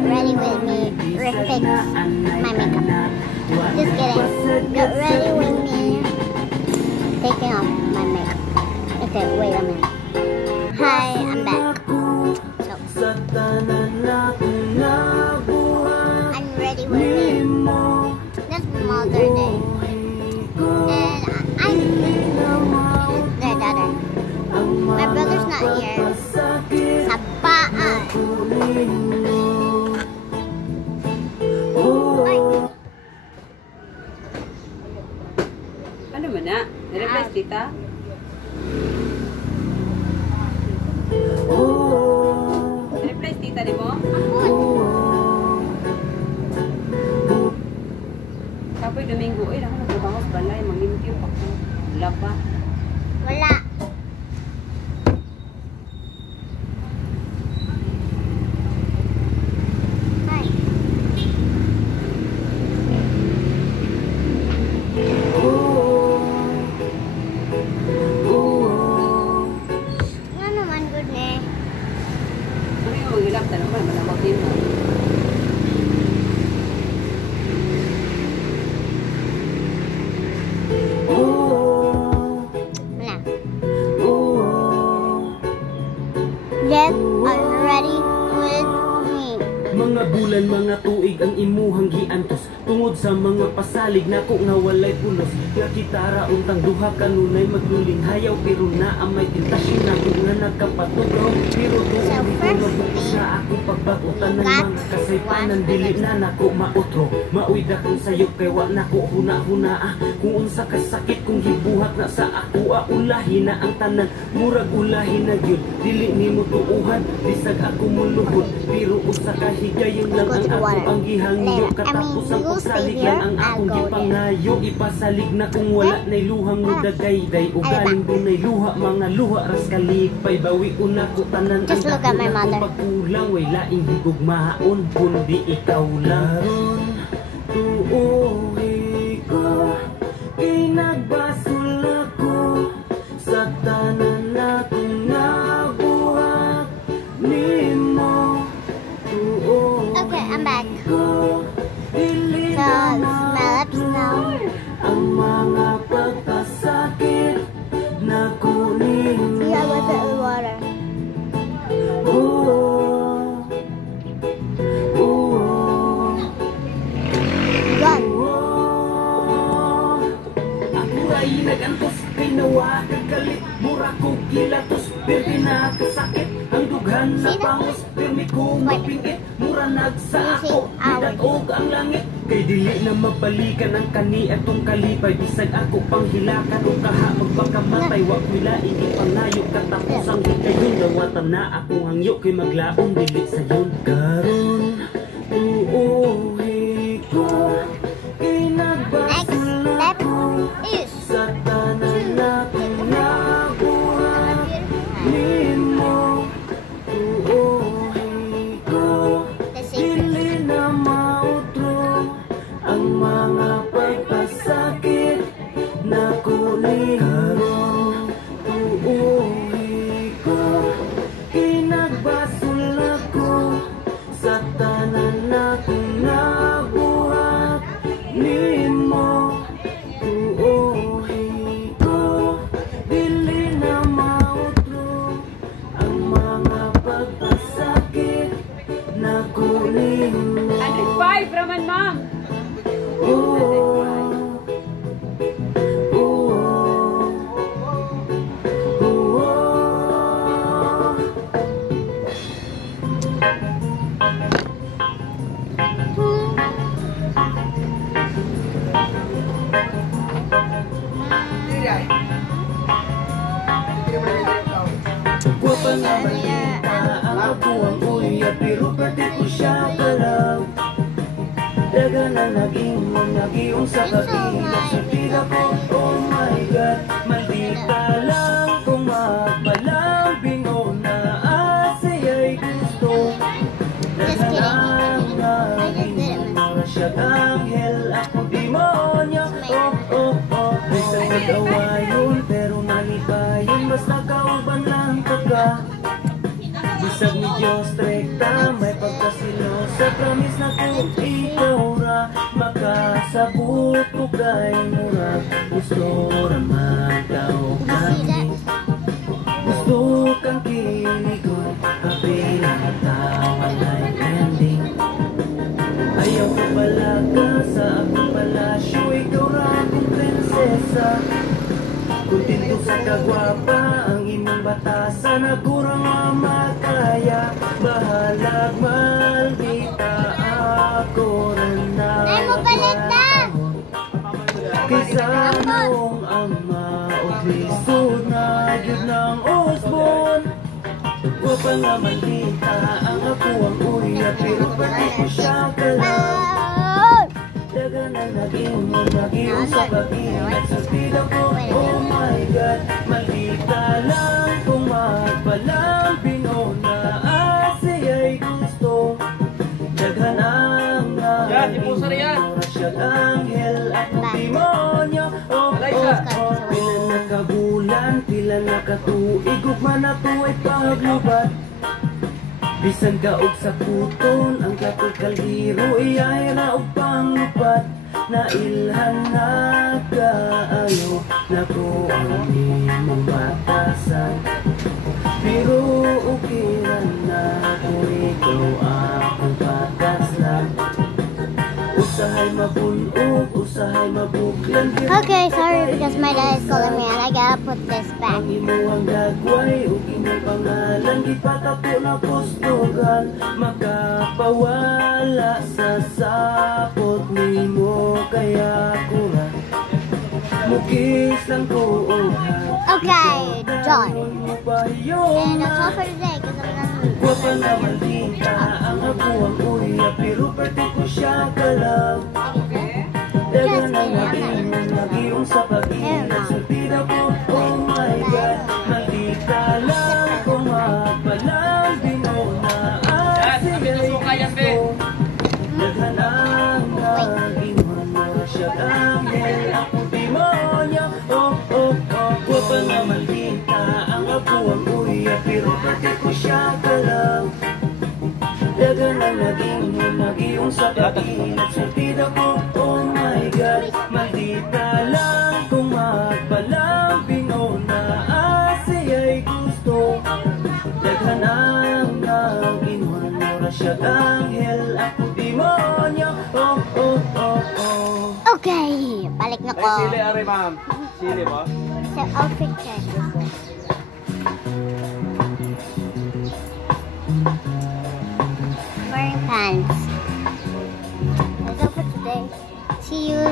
get ready with me, fix my makeup. Just kidding. Get ready with me taking off my makeup. Okay, wait a minute. Hi, I'm back. So, I'm ready with me. That's Mother Day. And my brother's not here. Sabaan. Ano man na? Nireplace kita? Nireplace tita di mo? Kapoy Domingo, eh, ako nagtrabaho sa balay, mangintiw ako. Wala pa. Wala. Hi. Ano naman good ne? Ano yung magilap na naman, manamag din mo. Get ready with me. Mga bulan, mga tuig ang imuhang giantos tungod sa mga pasalig nako nga walay pulos. Kaya kitara untang duha kanunay magluling hayaw pero naamay tentasyon nako nga nagkapatugaw. Pero tuon ko sa akong pagbagutan ng mga kasaypanan dili na nako mautro. Mauy dakong sayop kay wa nako huna-huna. Kung unsa ka sakit kung gibuhat na sa ako ulahi na ang tanan murag ulahi na gyud dili nimo tuuhan bisag ako muluhod pero usa ka higayon lang ang ako ang gihangyo katapos ang pagsalig lang ang akong gipangayo ipasalig na kung wala nay luhang nudagayday ugaling dunay luha mga luha ras kalipay bawi una ko tanan Just look at my mother. pagkulang way laing higugmaon kundi ikaw lang tuuhi ko inagbasol ako sa tanan akong nabuhat nimo. Okay, I'm back. So, my lips now. Ang mga pagpasakit na kunin See, I got that in water. Run. Ako ay nagantos kay nawa kagalit mura ko kilatos pero nakasakit ang dughan na pangos pirmi ko mapingit mura nagsa ako idatog ang langit kay dili na mabalikan ang kani atong kalipay bisag ako panghilakan o kaha magpakamatay wa mila ini pangayo katapos ang hikayon dawatan na ako hangyo kay maglaon dili sayon karon tuuhi ko Next step is sa tanan na pinabuhat nimo tuuhi ko the secret. dili na mautro ang mga pagpasakit na kunin karon tuuhi ko kinagbasol ako sa tanan na nabuhat nimo tuuhi ko dili na mautro ang mga pagpasakit na kunin mo 105 raman, ma'am! Guwapa nga balita ang ako ang uya pero pati ko siya kalaw daga na naging nagiyon sa kabilang sa tira ko oh my god maldita lang kung magpalambing o na asaya'y gusto daga lang naging mura siya anghel ako demonyo oh oh oh isang nag-awayon pero nalibayon mas nagkauban lang kaga bisag ni Diyos strekta, may pagkasilosa. Promise na kung ikaw ra makasabot ko kay murag gusto ra magdaog lagi. Gusto kang kinigon, kapila tawa like ending. Ayaw ko pala ka sa akong palasyo, ikaw ra akong prinsesa. Kuntento sa kagwapa ang imong batasan, nagura nga makaya. Bahalag maldita ako rin na nagwatahon. Kaysa noong ang maoblisod na yun ng osbon. Gwapa nga maldita ang ako ang uya, pero pati ko siya kalang. Dagan ang nag-iwan sa pag-ingat sa pila ko. Oh my God, maldita lang kung magpalang binona. Asiya'y gusto daghan ang nag-iwan. Siya'y anghel at demonyo. Oh, oh, oh. Pila na kabulan, pila na katuig, ugman na to ay paglubat. Bisan gaog sa kuton, ang katong kaldiro iyay raog panglupat. Nailhan na kaayo, naku ang imong batasan. Pero ukiran na kung ikaw akong pataslan. Usahay mabunog, usahay mabuklan. Okay, sorry because my dad is calling me and I gotta put this back. Ang imuang dagway, ug imong pangalan, gipatato na kustugan. Makapawala sa sapot nimo, kaya kura mukis lang ko uhan. Okay, done. And that's all for today because I'm gonna Gwapa na maldita ang ako ang uya, pero pati ko siya kalang. Dagan ang nag-iwan sa pag-ingat sa pila ko. Oh my God, maldita lang kung magpalang binona. Asiya'y gusto daghan ang nag-iwan mo. Siya'y anghel, ako demonyo. Oh, oh, oh. Gwapa na maldita ang ako ang uya, pero pati ko siya kalang. Dagan ang nag-iwan sa pag-ingat sa pila ko. Oh my God, maldita lang kung magpalang binona. Asiya'y gusto daghan ang nag-iwan mo. Siya'y anghel, ako demonyo. Oh, oh, oh, oh. Okay, balik na ko. Sili, ari ma'am. Sili ba? So, outfit check. Wearing pants. That's all for today. See you